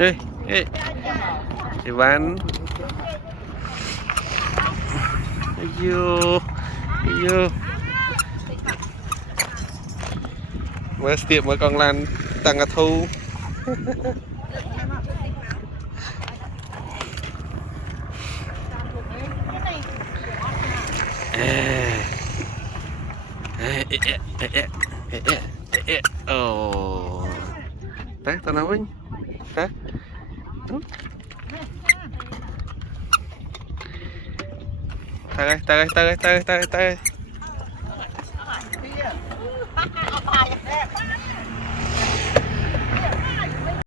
เฮ้ยเฮ้ยไอ้วันอายุอายุมาสเตียบมากองลันตังกระทูเอ๊ะเอ๊ะเอ๊ะเอ๊ะเอ๊ะเอ๊ะเอ๊ะโอ้แต่ตอนนั้นวิ่งแต่ตายตายตายตายตายตาย